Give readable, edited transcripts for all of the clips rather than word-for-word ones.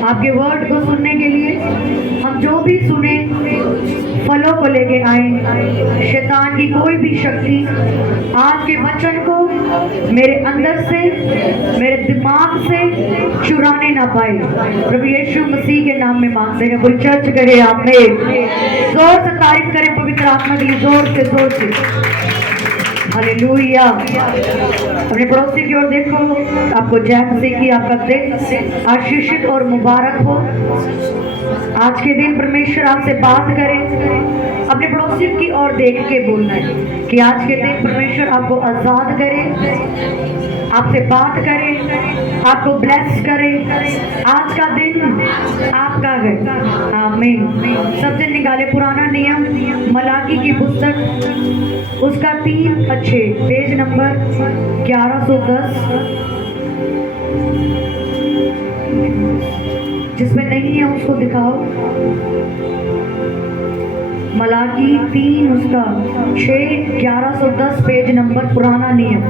आपके वर्ड को सुनने के लिए हम जो भी सुने फलों को लेके आए। शैतान की कोई भी शक्ति आज के वचन को मेरे अंदर से, मेरे दिमाग से चुराने ना पाए। प्रभु यीशु मसीह के नाम में मांगते हैं। पूरी चर्च कहे आमीन। जोर से तारीफ करें पवित्र आत्मा के लिए, जोर से। हालेलुया। अपने पड़ोसी की ओर देखो, आपको जय मसीह की आपका दिन आशीषित और मुबारक हो। आज के दिन परमेश्वर आपसे बात करे। अपने पड़ोसी की ओर देख के बोलना है कि आज के दिन परमेश्वर आपको आजाद करे, आपसे बात करे, आपको ब्लेस करे। आज का दिन आपका है। आमीन। सब जन निकाले पुराना नियम मलाकी की पुस्तक, उसका 3 पेज नंबर 1110। जिसमें नहीं है उसको दिखाओ। मलाकी 3 उसका 1110 पेज नंबर पुराना नियम।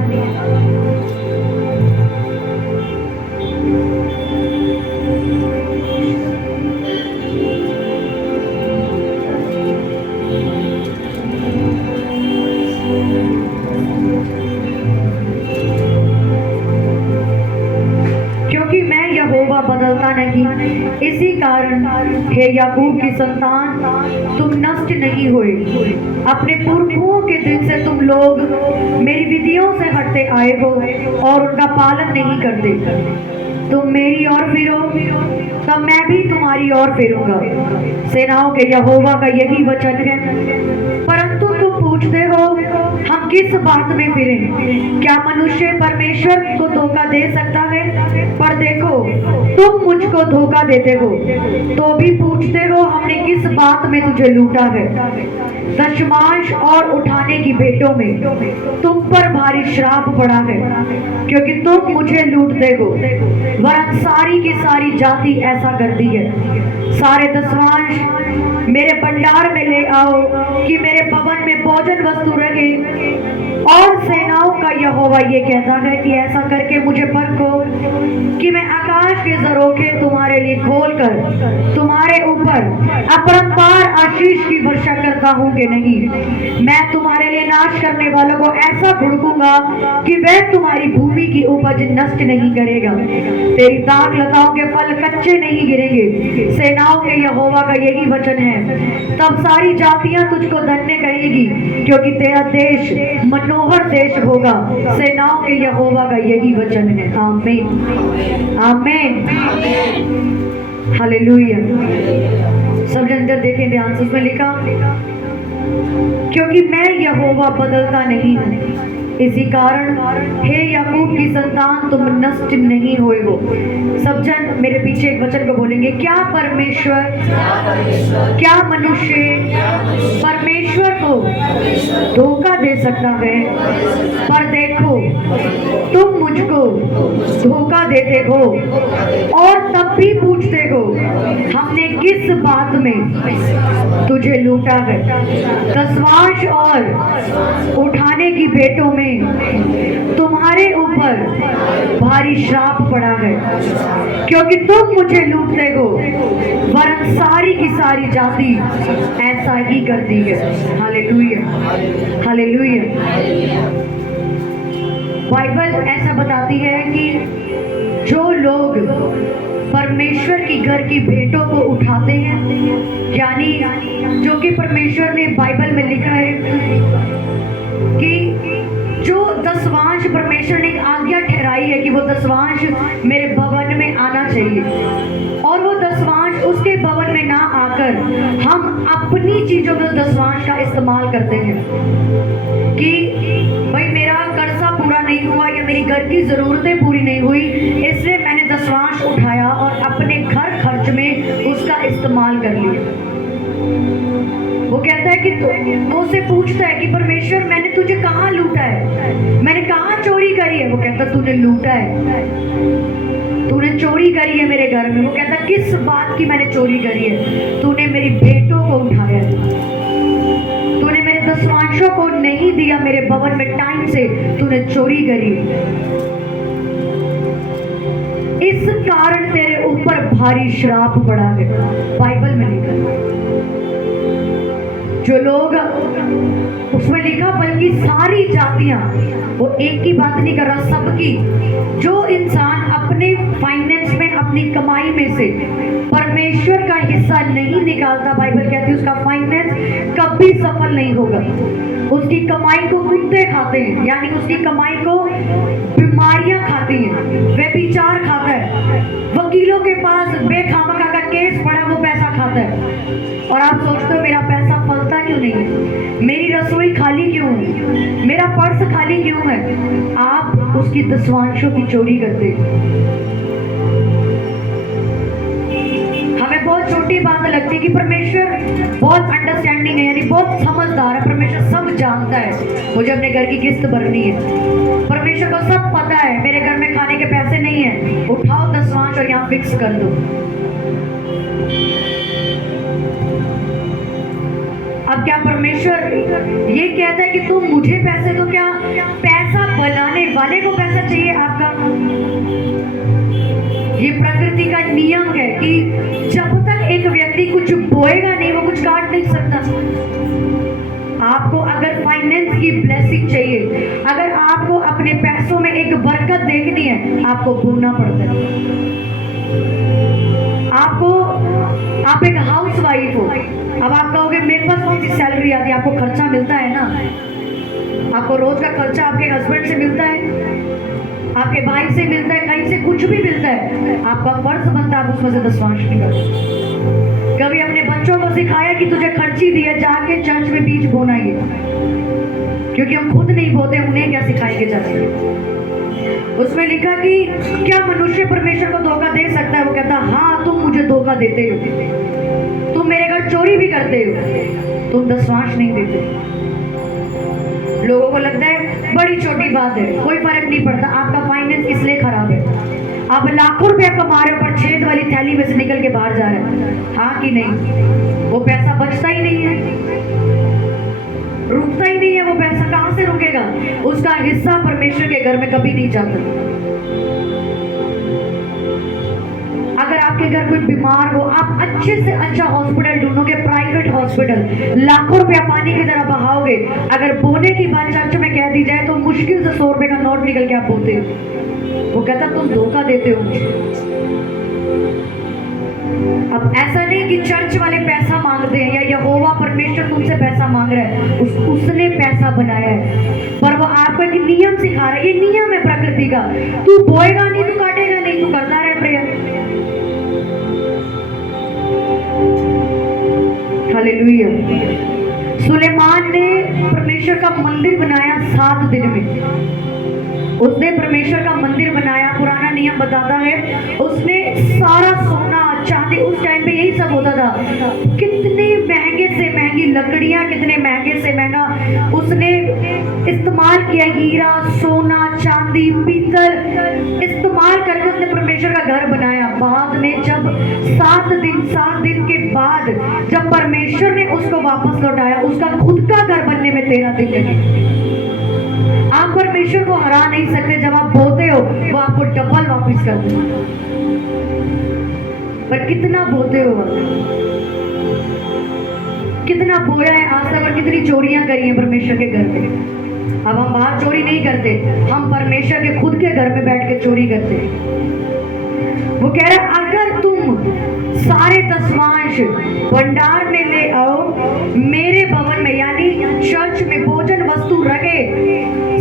बदलता नहीं, इसी कारण हे याकूब की संतान, तुम नष्ट नहीं हुए। अपने पुरखों के दिन से तुम लोग मेरी विधियों से हटते आए हो और उनका पालन नहीं करते। तुम मेरी ओर फिरो, तब मैं भी तुम्हारी ओर फिरूंगा। सेनाओं के यहोवा का यही वचन है। परंतु तुम पूछते हो, हम किस बात में फिरें? क्या मनुष्य परमेश्वर को धोखा दे सकता है? पर देखो, तुम मुझको धोखा देते हो तो भी पूछते हो, हमने किस बात में तुझे लूटा है? दशमांश और उठाने की भेंटों में तुम पर भारी श्राप पड़ा है, क्योंकि तुम मुझे लूटते हो। वरन सारी की सारी जाति ऐसा करती है। सारे दशमांश मेरे भंडार में ले आओ कि मेरे भवन में भोजन वस्तु रहे। और सेनाओं का यहोवा ये कहता है कि ऐसा करके मुझे परखो कि मैं आकाश के झरोखे तुम्हारे लिए खोलकर तुम्हारे ऊपर अपरंपार आशीष की वर्षा करता हूँ कि नहीं। मैं तुम्हारे लिए नाश करने वालों को ऐसा भुड़कूंगा कि वह तुम्हारी भूमि की उपज नष्ट नहीं करेगा। तेरी दाख लताओं के फल कच्चे नहीं गिरेंगे। सेनाओं के यहोवा का यही वचन है। तब सारी जातियां तुझको धन्य कहेगी, क्योंकि तेरा देश मनोहर देश होगा। सेनाओं के यहोवा का यही वचन है। आमीन, आमीन, हालेलुया। सब जन इधर देखें ध्यान से। उसमें लिखा, क्योंकि मैं यहोवा बदलता नहीं हूँ, इसी कारण हे याकूब की संतान, तुम नष्ट नहीं हुए हो। सब जन मेरे पीछे एक वचन को बोलेंगे, क्या परमेश्वर, क्या मनुष्य परमेश्वर को धोखा दे सकता है? पर देखो, तुम मुझको धोखा देते हो और तब भी पूछते हो, हमने किस बात में तुझे लूटा है? दशमांश और उठाने की भेंटों में तुम्हारे ऊपर भारी श्राप पड़ा है, क्योंकि तुम मुझे लूटते हो। वरन सारी की सारी जाति ऐसा ही करती है। Hallelujah, hallelujah. बाइबल ऐसा बताती है कि जो लोग परमेश्वर की घर की भेंटों को उठाते हैं, यानी जो कि परमेश्वर ने बाइबल में लिखा है कि जो दशवांश परमेश्वर ने आज्ञा ठहराई है कि वो दशवांश मेरे भवन में आना चाहिए, और वो दशवांश उसके भवन में ना आकर हम अपनी चीजों में दशवांश का इस्तेमाल करते हैं कि भाई मेरा कर्जा पूरा नहीं हुआ या मेरी घर की जरूरतें पूरी नहीं हुई, इसलिए मैंने दशवांश उठाया और अपने घर खर्च में उसका इस्तेमाल कर लिया। वो कहता है कि वो से पूछता है कि परमेश्वर, मैंने तुझे कहाँ लूटा है? मैंने कहाँ चोरी करी है? वो कहता, तूने लूटा है, तूने चोरी करी है मेरे घर में। वो कहता, किस बात की मैंने चोरी करी है? तूने मेरी भेंटों को उठाया है, तूने मेरे दशवांशों को नहीं दिया मेरे भवन में टाइम से, तूने चोरी करी। इस कारण तेरे ऊपर भारी श्राप पड़ा है। बाइबल में लिखा जो लोग, उसमें लिखा बल्कि सारी जातियां, वो एक की बात नहीं कर रहा, सबकी। जो इंसान अपने फाइनेंस में, अपनी कमाई में से परमेश्वर का हिस्सा नहीं निकालता, बाइबल कहती है उसका फाइनेंस कभी सफल नहीं होगा। उसकी कमाई को कुत्ते खाते हैं, यानी उसकी कमाई को बीमारियां खाती हैं, व्यभिचार खाता है, वकीलों के पास बेखामखा का केस पड़ा, वो पैसा खाता है। और आप सोचते हो मेरा पैसा फलता क्यों नहीं है, मेरी रसोई खाली क्यों है, मेरा पर्स खाली क्यों है? आप उसकी दसवांशों की चोरी करते हैं। हमें बहुत छोटी बात लगती है कि परमेश्वर बहुत अंडरस्टैंडिंग है, यानी बहुत समझदार है, परमेश्वर सब जानता है मुझे अपने घर की किस्त भरनी है, परमेश्वर को सब पता है मेरे घर में खाने के पैसे नहीं है, उठाओ दसवांश और यहाँ फिक्स कर दो। अब क्या परमेश्वर ये कहता है कि तुम मुझे पैसे दो? क्या पैसा बनाने वाले को पैसा चाहिए आपका? ये प्रकृति का नियम है कि जब तक एक व्यक्ति कुछ बोएगा नहीं, वो कुछ काट नहीं सकता। आपको अगर फाइनेंस की ब्लेसिंग चाहिए, अगर आपको अपने पैसों में एक बरकत देखनी है, आपको बोना पड़ता है। आप एक हाउस वाइफ हो, अब आप कहोगे मेरे पास कौन सी सैलरी आती है? आपको खर्चा मिलता है ना, आपको रोज का खर्चा आपके हस्बैंड से मिलता है, आपके भाई से मिलता है, कहीं से कुछ भी मिलता है, आपका फर्ज बनता है आप उसमें से दसवांश निकालो। कभी अपने बच्चों को सिखाया कि तुझे खर्ची दी है, जाके चर्च में बीज बोना ही है, क्योंकि हम खुद नहीं बोते, उन्हें क्या सिखाएंगे जाके? उसमें लिखा कि क्या मनुष्य परमेश्वर को धोखा दे सकता है? वो कहता हाँ, तुम मुझे धोखा देते हो, तुम मेरे घर चोरी भी करते हो, तुम दसवांश नहीं देते। लोगों को लगता है बड़ी छोटी बात है, कोई फर्क नहीं पड़ता। आपका फाइनेंस इसलिए खराब है, आप लाखों रुपया कमा रहे हो पर छेद वाली थैली में से निकल के बाहर जा रहे हैं, हाँ कि नहीं? वो पैसा बचता ही नहीं है, रुकता ही नहीं है। वो पैसा कहां से रुकेगा? उसका हिस्सा परमेश्वर के घर में कभी नहीं जाता। अगर आपके घर कोई बीमार हो, आप अच्छे से अच्छा हॉस्पिटल ढूंढोगे, प्राइवेट हॉस्पिटल, लाखों रुपया पानी की तरह बहाओगे। अगर बोने की बात चर्च में कह दी जाए तो मुश्किल से 100 रुपए का नोट निकल के आप बोते हो। वो कहता तुम धोखा देते हो मुझे। अब ऐसा नहीं कि चर्च वाले पैसा मांगते हैं या यहोवा परमेश्वर तुमसे पैसा मांग रहा है, उसने पैसा बनाया है, पर वो आपको एक नियम सिखा रहा है। ये नियम है प्रकृति का, तू बोएगा नहीं, तू काटेगा नहीं, तू करता रहे प्रेयर। हालेलुया। सुलेमान ने परमेश्वर का मंदिर बनाया 7 दिन में। उसने परमेश्वर का मंदिर बनाया, पुराना नियम बताता है, उसने सारा सोना चांदी, उस टाइम पे यही सब होता था, कितने महंगे से महंगी लकड़ियां, कितने महंगे से महंगा उसने इस्तेमाल किया, हीरा, सोना, चांदी, पीतल इस्तेमाल करके उसने परमेश्वर का घर बनाया। बाद में जब 7 दिन के बाद जब परमेश्वर ने उसको वापस लौटाया, उसका खुद का घर बनने में 13 दिन लगे। आप परमेश्वर को हरा नहीं सकते, जब आप बोते हो वो आपको डबल वापस कर दे। पर कितना बोते हो, कितना बोया है आज तक, और कितनी चोरियां करी हैं परमेश्वर के घर में। अब हम बाहर चोरी नहीं करते, हम परमेश्वर के खुद के घर में बैठ के चोरी करते हैं। वो कह रहा अगर तुम सारे दसवांश भंडार में ले आओ, मेरे भवन में यानी चर्च में भोजन वस्तु रखे,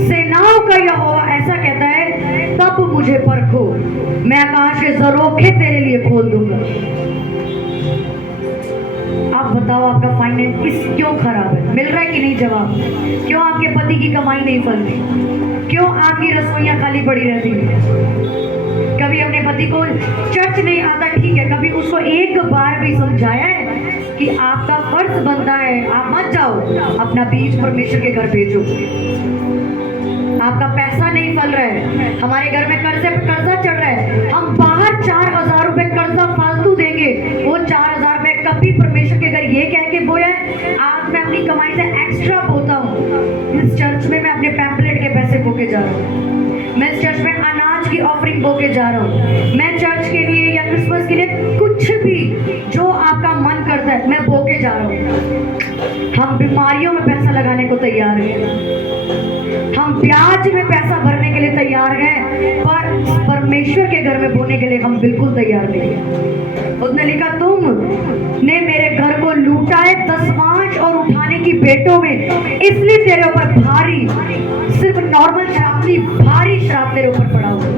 सेनाओं का यहोवा ऐसा कहता है, तब मुझे परखो, मैं आकाश के झरोखे तेरे लिए खोल दूंगा। आप बताओ आपका फाइनेंस क्यों खराब है? मिल रहा है कि नहीं जवाब? क्यों आपके पति की कमाई नहीं फल रही? क्यों आपकी रसोइयां खाली पड़ी रहती है? कभी अपने पति को चर्च नहीं आता, ठीक है, कभी उसको एक बार भी समझाया है कि आपका फर्ज बनता है, आप मत जाओ, अपना बीज परमेश्वर के घर भेजो। आपका पैसा नहीं फल रहा है, हमारे घर में कर्जे पे कर्जा चढ़ रहा है, हम बाहर 4000 रुपए कर्जा फालतू देंगे, वो 4000 रुपए कभी परमेश्वर के घर ये कह के बोया है, आज मैं अपनी कमाई से एक्स्ट्रा बोता हूँ, इस चर्च में मैं अपने पैम्पलेट के पैसे बोके जा रहा हूँ, मैं इस चर्च में अनाज की ऑफरिंग बोके जा रहा हूँ, मैं चर्च के लिए या क्रिसमस के लिए कुछ भी जो आपका मन करता है, मैं बोके जा रहा हूँ। हम बीमारियों में पैसा लगाने को तैयार हैं, हम ब्याज में पैसा भरने के लिए तैयार हैं, पर परमेश्वर के घर में बोने के लिए हम बिल्कुल तैयार नहीं हैं। उसने लिखा, तुमने मेरे घर को लूटा है दशमांश और उठाने की भेंटों में, इसलिए तेरे ऊपर भारी, सिर्फ नॉर्मल श्राप नहीं, भारी श्राप तेरे ऊपर पड़ा हुआ है।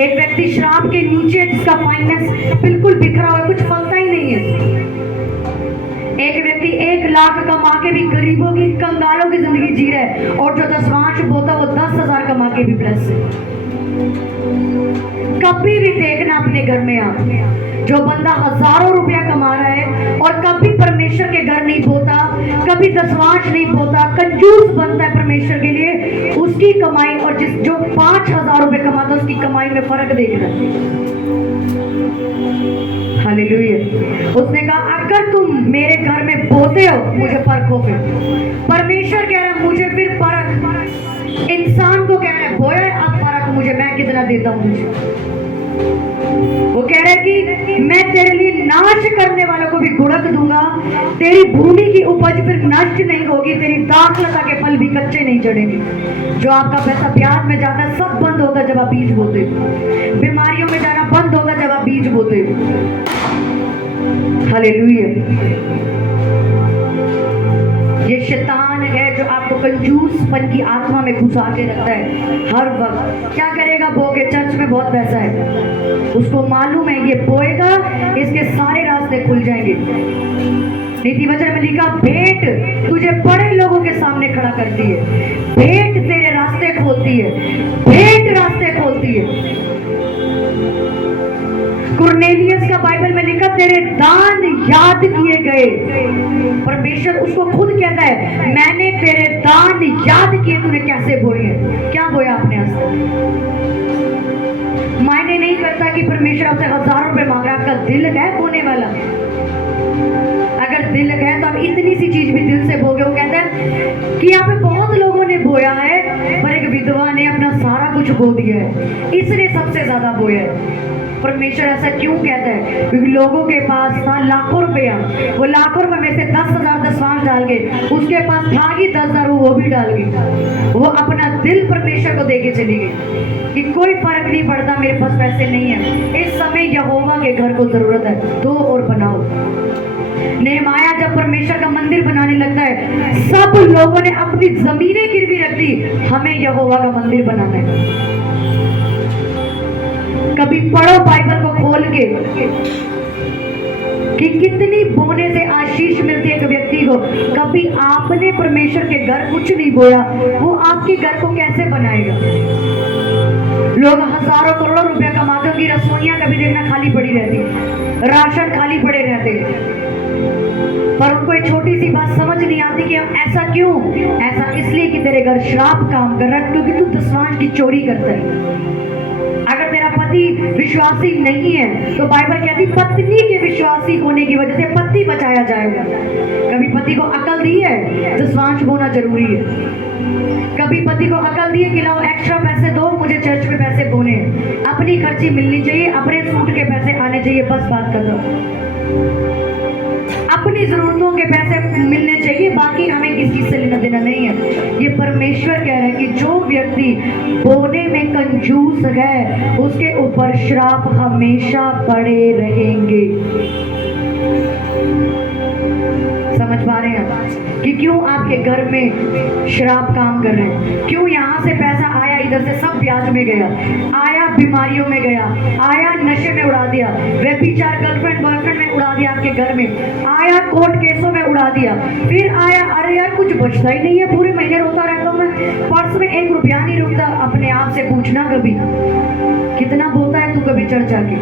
एक व्यक्ति श्राप के नीचे, जिसका फाइनेंस बिल्कुल बिखरा हुआ है, कुछ फलता ही नहीं है। एक व्यक्ति 1 लाख कमा के भी गरीबों की, कंगालों की जिंदगी जी रहा है, और जो दशमांश बोता वो 10,000 कमा के भी ब्लेस है। कभी भी देखना अपने घर में आप, जो बंदा हजारों रुपया कमा रहा है और कभी परमेश्वर के घर नहीं बोता, कभी दशमांश नहीं बोता, कंजूस बनता है परमेश्वर के लिए, उसकी कमाई और जो 5,000 रुपए कमाता है, उसकी कमाई में फर्क देखना। हालेलुया। उसने कहा, अगर तुम मेरे घर में बोते हो, मुझे परखो। फिर परमेश्वर कह रहा है, मुझे फिर परख। इंसान को कह रहा है, बोया है, अब परख मुझे, मैं कितना देता हूं मुझे। वो कह रहा है कि मैं तेरे लिए नाश करने वालों को भी गुड़क दूंगा, तेरी भूमि की उपज फिर नष्ट नहीं होगी, तेरी दाखलता के फल भी कच्चे नहीं चढ़ेंगे। जो आपका पैसा ब्याज में जाता है, सब बंद होगा जब आप बीज बोते हो। बीमारियों में जाना बंद होगा जब आप बीज बोते हो। हालेलुया। ये शैतान है जो आपको कंजूसपन की आत्मा में घुसा के रखता है हर वक्त। क्या करेगा? बोगे, चर्च में बहुत पैसा है, उसको मालूम है ये बोएगा, इसके सारे रास्ते खुल जाएंगे। नीति वचन में लिखा, भेंट तुझे बड़े लोगों के सामने खड़ा करती है, भेंट तेरे रास्ते खोलती है, भेंट रास्ते खोलती है। कुरनेलियस का बाइबल में लिखा, तेरे दान याद किए गए। परमेश्वर उसको खुद कहता है, मैंने तेरे दान याद किए, तूने कैसे बोए हैं, क्या बोया आपने आज तक। मायने नहीं करता कि परमेश्वर आपसे हजारों रुपए मांग रहा है, आपका दिल है बोने वाला। अगर दिल है तो आप इतनी सी चीज भी दिल से बोगे। वो कहता है कि यहाँ पे बहुत लोगों ने बोया है, पर एक विधवा ने अपना सारा कुछ बो दिया है, इसने सबसे ज्यादा बोया है। परमेश्वर ऐसा क्यों कहता है? क्योंकि लोगों के पास था लाखों रुपया, वो लाखों रुपए में से 10,000 दशमांश डाल गए, उसके पास था ही 10,000, वो भी डाल गई। वो अपना दिल परमेश्वर को देके चली गई कि कोई फर्क नहीं पड़ता, मेरे पास पैसे नहीं है। इस समय यहोवा के घर को जरूरत है, दो और बनाओ। नेहमाया जब परमेश्वर का मंदिर बनाने लगता है, सब लोगों ने अपनी जमीनें गिरवी रख दी, हमें यहोवा का मंदिर बनाना है। कभी पढ़ो बाइबल को खोल के कि कितनी बोने से आशीष मिलती है एक व्यक्ति को। कभी आपने परमेश्वर के घर कुछ नहीं बोया, वो आपके घर को कैसे बनाएगा? लोग हजारों करोड़ों रुपया कमाते होंगे, रसोइयां कभी देखना खाली पड़ी रहती, राशन खाली पड़े रहते, पर उनको एक छोटी सी बात समझ नहीं आती कि ऐसा क्यों? ऐसा इसलिए कि तेरे घर श्राप काम कर रहा है, क्योंकि तू दशमांश की चोरी करता है। अगर तेरा पति विश्वासी नहीं है तो बाइबल कहती पत्नी के विश्वासी होने की वजह से पति बचाया जाएगा। कभी पति को अकल दी है दशमांश बोना जरूरी है? कभी पति को अकल दी है कि लाओ एक्स्ट्रा पैसे दो, मुझे चर्च में पैसे बोने हैं, अपनी खर्ची मिलनी चाहिए, अपने सूट के पैसे आने चाहिए, बस बात कर दो। अपनी जरूरतों के पैसे मिलने चाहिए, बाकी हमें किस चीज से लेना देना नहीं है। ये परमेश्वर कह रहे हैं कि जो व्यक्ति बोने में कंजूस है, उसके ऊपर श्राप हमेशा पड़े रहेंगे। समझ पा रहे हैं कि क्यों आपके घर में श्राप काम कर रहे हैं? क्यों यहाँ से पैसा आया, इधर से सब ब्याज में गया, आया बीमारियों में गया, आया नशे में उड़ा दिया, व्यभिचार गर्लफ्रेंड बॉयफ्रेंड में उड़ा दिया, आपके घर में आया कोर्ट केसों में उड़ा दिया, फिर आया अरे यार कुछ बचता ही नहीं है, पूरे महीने रोता रहता हूँ मैं, पर्स में 1 रुपया नहीं रुकता। अपने आप से पूछना कभी कितना बोलता है तू कभी चढ़ जाके।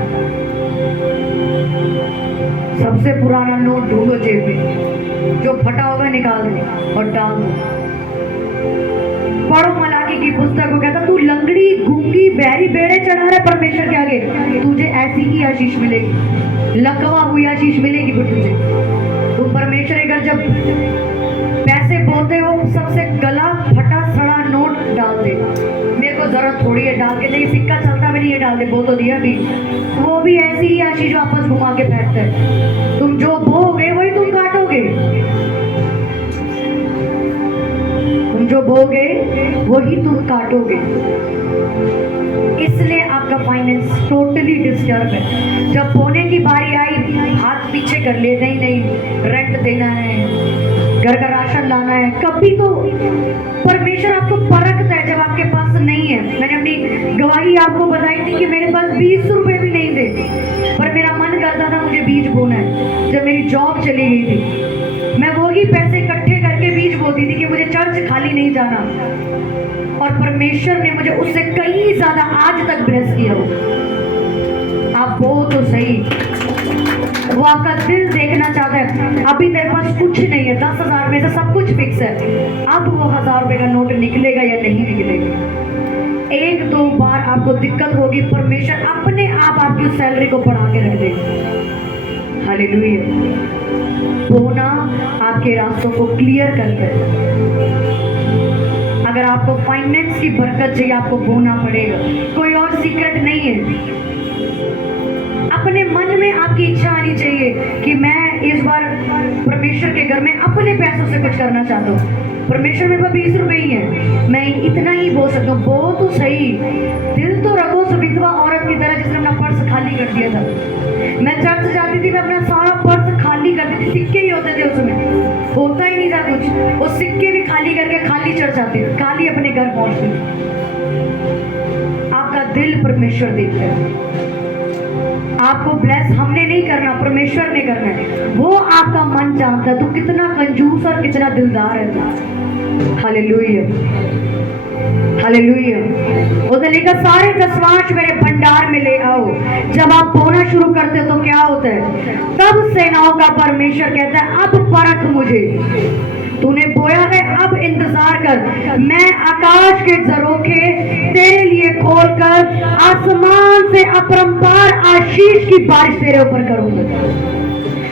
सबसे पुराना नोट ढूंढो जेब में, जो फटा होगा निकाल दो और डाल दो। पढ़ो मलाकी की पुस्तक को, कहता तू लंगड़ी गूंगी बहरी बेड़े चढ़ा रहा परमेश्वर के आगे, तुझे ऐसी ही आशीष मिलेगी, लकवा हुई आशीष मिलेगी फिर तुझे। तो परमेश्वर अगर जब पैसे बोलते हो, सबसे गला फटा सड़ा नोट डाल दे। मेरे को जरूरत थोड़ी है डाल के, नहीं सिक्का चलता भी नहीं, नहीं डालते, बो तो दिया बीज, वो भी ऐसी ही आशीष वापस घुमा के फेंकता है। तुम जो बोगे वही तुम काटोगे, तुम जो बोगे वही तुम काटोगे। इसलिए आपका फाइनेंस टोटली डिस्टर्ब है। जब बोने की बारी आई, हाथ पीछे कर लिए, नहीं नहीं रेंट देना है, घर का राशन लाना है। कभी तो परमेश्वर आपको परखता है जब आपके पास नहीं है। मैंने अपनी गवाही आपको बताई थी कि मेरे पास 20 रुपए भी नहीं थे, पर मेरा मन करता था मुझे बीज बोना है। जब मेरी जॉब चली गई थी, मैं वही पैसे इकट्ठे करके बीज बोती थी कि मुझे चर्च खाली नहीं जाना, और परमेश्वर ने मुझे उससे कई ज्यादा आज तक ब्लेस किया हो। आप वो तो सही, वो आपका दिल देखना चाहता है। अभी तेरे पास कुछ नहीं है, 10,000 में से सब कुछ फिक्स है, अब वो 1000 रुपए का नोट निकलेगा या नहीं निकलेगा। एक दो बार आपको दिक्कत होगी, परमेश्वर अपने आप आपकी सैलरी को बढ़ा के रख देगा। हालेलुया। बोना आपके रास्तों को क्लियर करता है। अगर आपको फाइनेंस की बरकत चाहिए, आपको बोना पड़ेगा, कोई और सीक्रेट नहीं है। अपने मन में आपकी इच्छा आनी चाहिए कि मैं इस बार परमेश्वर के घर में अपने पैसों से कुछ करना चाहता हूँ। परमेश्वर मेरे पास 20 रुपए ही है, मैं इतना ही बोल सकता हूँ। बो तो सही, दिल तो रखो उस विधवा औरत की तरह जिसने अपना पर्स खाली कर दिया था। मैं चर्च जाती थी, मैं अपना सारा पर्स खाली कर देती, सिक्के ही होते थे उसमें, होता ही नहीं था कुछ। वो सिक्के भी खाली करके खाली चर्च आती थी, खाली अपने घर पहुंचती। आपका दिल परमेश्वर देखता है। आपको ब्लेस हमने नहीं करना, परमेश्वर ने करना है। वो आपका मन जानता है, तू कितना कंजूस और कितना दिलदार है तू। Hallelujah, hallelujah. उधर लिखा, सारे दसवांश मेरे भंडार में ले आओ। जब आप बोना शुरू करते हो तो क्या होता है? तब सेनाओं का परमेश्वर कहता है, अब परख मुझे। तूने बोया है, अब इंतजार कर। मैं आकाश के झरोखे तेरे लिए खोलकर आसमान से अपरंपार आशीष की बारिश तेरे ऊपर करूंगा।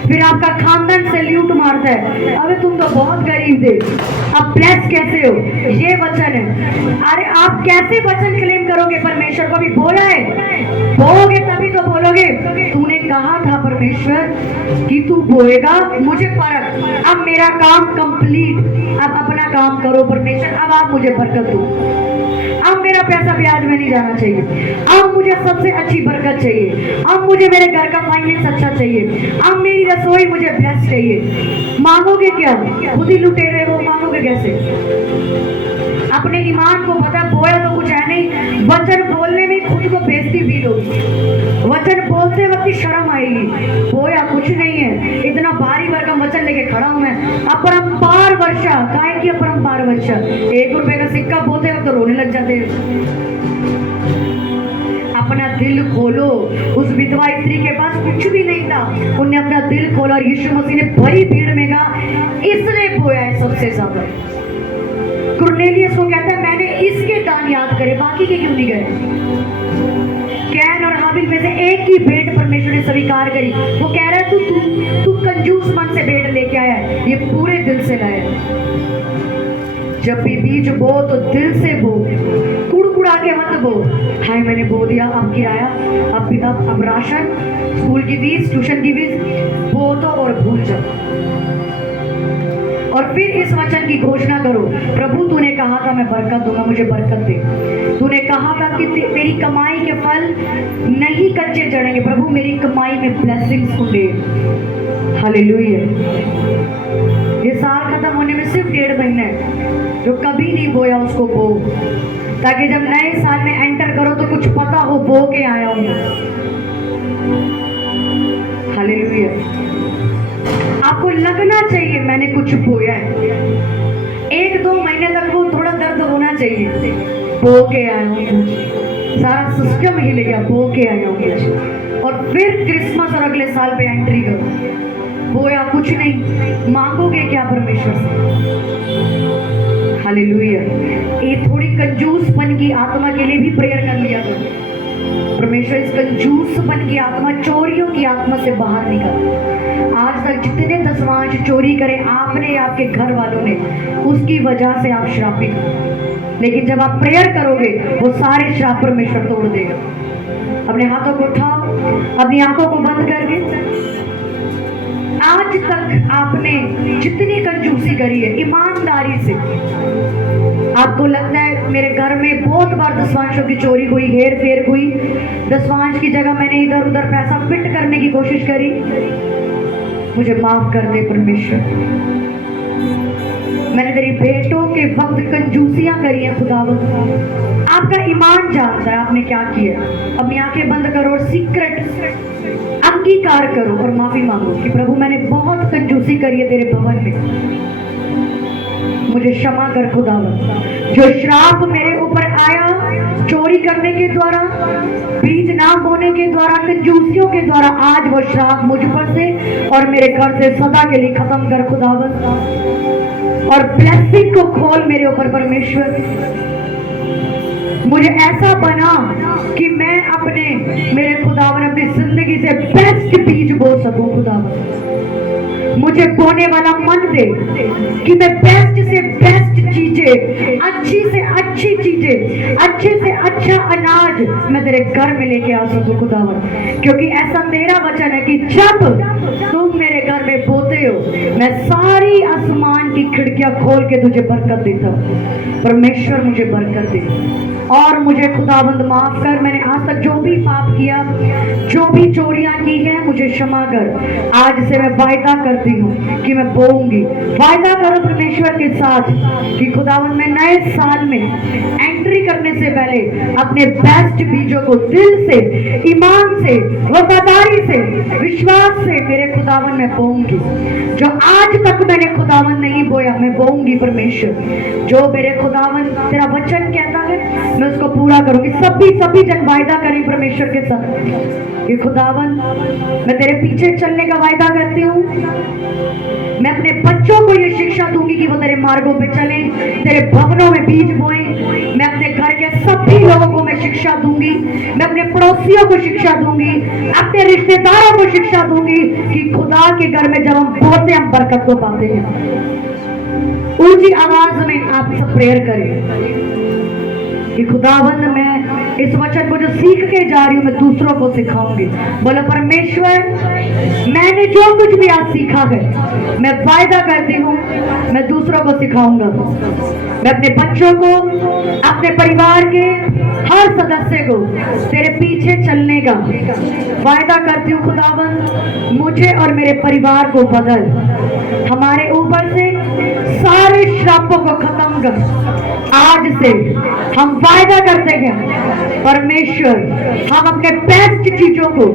फिर आपका खानदान सैल्यूट मारता है, अबे तुम तो बहुत गरीब थे, अब ब्लेस कैसे हो? ये वचन है। अरे आप कैसे वचन क्लेम करोगे? परमेश्वर को भी बोला है, बोलोगे तभी तो बोलोगे। तूने कहा था परमेश्वर कि तू बोएगा, मुझे परख। अब मेरा काम कंप्लीट, अब अपना काम करो परमेश्वर। अब आप मुझे बरकत दो। अब मेरा पैसा ब्याज में नहीं जाना चाहिए, अब मुझे सबसे अच्छी बरकत चाहिए, अब मुझे मेरे घर का फाइनेंस अच्छा चाहिए, अब मेरी रसोई मुझे ब्लेस चाहिए। मांगोगे क्या? खुद ही लुटेरे हो, मांगोगे कैसे? अपने ईमान को पता, बोया तो कुछ है नहीं। वचन बोलने में खुद को बेइज्जती फील होगी, वचन बोलते वक्त शर्म आएगी। बोया कुछ नहीं है, इतना भारी भरकम वचन लेके खड़ा हूं मैं। अपरंपार वर्षा, काय की अपरंपार वर्षा? 1 रुपए का सिक्का बोलते वक्त तो रोने लग जाते हैं। अपना दिल खोलो। उस विधवा स्त्री के पास कुछ भी नहीं था, उन्हें अपना दिल खोला और यीशु मसीह ने बड़ी भीड़ में कहा, इसने बोया है सबसे ज्यादा। कुरनेलियस को कहता है, मैंने इसके दान याद करे, बाकी के क्यों नहीं गए? कैन और हाबिल में से एक ही भेंट परमेश्वर ने स्वीकार करी। वो कह रहा है, तू कंजूस मन से भेंट लेके आया है, ये पूरे दिल से लाया। जब भी बीज बो तो दिल से बो, कुड़कुड़ा के मत बो। हाय मैंने बो दिया, अब किराया, अब राशन, स्कूल की फीस, ट्यूशन की फीस, बो दो और भूल जाओ। और फिर इस वचन की घोषणा करो, प्रभु तूने कहा था मैं बरकत दूंगा, मुझे बरकत दे। तूने कहा था कि तेरी कमाई के फल नहीं कच्चे चढ़ेंगे, प्रभु मेरी कमाई में ब्लेसिंग्स को दे। हालेलुया। ये साल खत्म होने में सिर्फ 1.5 महीने है, जो कभी नहीं बोया उसको बो, ताकि जब नए साल में एंटर करो तो कुछ पता हो बो के आया हूं। हालेलुया। आपको लगना चाहिए मैंने कुछ बोया है। 1-2 महीने तक वो थोड़ा दर्द होना चाहिए, बो के आया हूँ, सारा सिस्टम हिल गया, बो के आया हूँ। और फिर क्रिसमस और अगले साल पे एंट्री करो। बोया कुछ नहीं, मांगोगे क्या परमेश्वर से? हालेलुया। ये थोड़ी कंजूसपन की आत्मा के लिए भी प्रेयर कर लिया करो। परमेश्वर इस कंजूसपन की आत्मा, चोरियों की आत्मा से बाहर निकाल। आज तक जितने दसवांश चोरी करे आपने या आपके घर वालों ने, उसकी वजह से आप श्रापित हो। लेकिन जब आप प्रेयर करोगे वो सारे श्राप परमेश्वर तोड़ देगा। अपने हाथों को उठाओ, अपनी आंखों को बंद करके आज तक आपने जितनी कंजूसी करी है ईमानदारी से, आपको लगता है मेरे घर में बहुत बार दसवांशों की चोरी हुई, हेर फेर हुई, दसवांश की जगह मैंने इधर उधर पैसा फिट करने की कोशिश करी, मुझे माफ कर दे परमेश्वर। मैंने तेरी बेटों के वक्त कंजूसियां करी हैं खुदावंद, आपका ईमान जानता है आपने क्या किया। अपनी आंखें बंद करो और सीक्रेट अंगीकार करो और माफी मांगो कि प्रभु मैंने बहुत कंजूसी करी है तेरे भवन में, मुझे क्षमा कर खुदावंद। जो श्राप मेरे ऊपर आया चोरी करने के द्वारा, बीज ना बोने के द्वारा, कंजूसियों के द्वारा, आज वो श्राप मुझ पर से और मेरे घर से सदा के लिए खत्म कर खुदावंद, और ब्लेसिंग को खोल मेरे ऊपर परमेश्वर। मुझे ऐसा बना कि मैं अपने मेरे खुदावन अपनी जिंदगी से बेस्ट बीज बो सकूं खुदावन। मुझे बोने वाला मन दे कि मैं बेस्ट से बेस्ट चीजें, अच्छी से अच्छी चीजें, अच्छे से अच्छा अनाज मैं तेरे घर में लेके आ सकूं खुदावन, क्योंकि ऐसा तेरा वचन है कि जब तुम मेरे घर में बोते हो मैं सारी आसमान की खिड़कियां खोल के तुझे बरकत देता हूं। परमेश्वर मुझे बरकत दे और मुझे खुदाबंद माफ कर। मैंने आज तक जो भी पाप किया, जो भी चोरियां की है, मुझे क्षमा कर। आज से मैं वायदा करती हूँ कि मैं बोऊंगी। वायदा करो परमेश्वर के साथ कि खुदाबंद मैं नए साल में एंट्री करने से पहले अपने बेस्ट बीजों को दिल से, ईमान से, वफादारी से, विश्वास से मेरे खुदाबंद में बोऊंगी। जो आज तक मैंने खुदाबंद नहीं बोया मैं बोऊंगी परमेश्वर। जो मेरे खुदाबंद तेरा वचन कहता है मैं उसको पूरा करूंगी। सभी जन वायदा करें परमेश्वर के साथ कि खुदावन मैं तेरे पीछे चलने का वायदा करती हूँ। मैं अपने बच्चों को ये शिक्षा दूंगी कि वो तेरे मार्गों पे चले, तेरे भवनों में बीज बोए। मैं अपने घर के सभी लोगों को मैं शिक्षा दूंगी, मैं अपने पड़ोसियों को शिक्षा दूंगी, अपने रिश्तेदारों को शिक्षा दूंगी कि खुदा के घर में जब हम बोते हम बरकत को पाते हैं। ऊंची आवाज में आप सब प्रेयर करें कि खुदावंद मैं इस वचन को जो सीख के जा रही हूँ मैं दूसरों को सिखाऊंगी। बोलो परमेश्वर मैंने जो कुछ भी आज सीखा है मैं वायदा करती हूँ मैं दूसरों को सिखाऊंगा। मैं अपने बच्चों को, अपने परिवार के हर सदस्य को तेरे पीछे चलने का वायदा करती हूँ। खुदावंद मुझे और मेरे परिवार को बदल, हमारे ऊपर से सारे श्रापों को खत्म कर। आज से हम वायदा करते हैं परमेश्वर हम अपने बेस्ट चीजों को,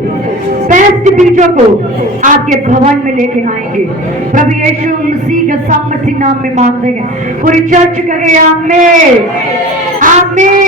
बेस्ट बीजों को आपके भवन में लेके आएंगे। प्रभु यीशु मसीह के सामर्थी नाम में मांगते हैं। पूरी चर्च कहे आमीन, आमीन।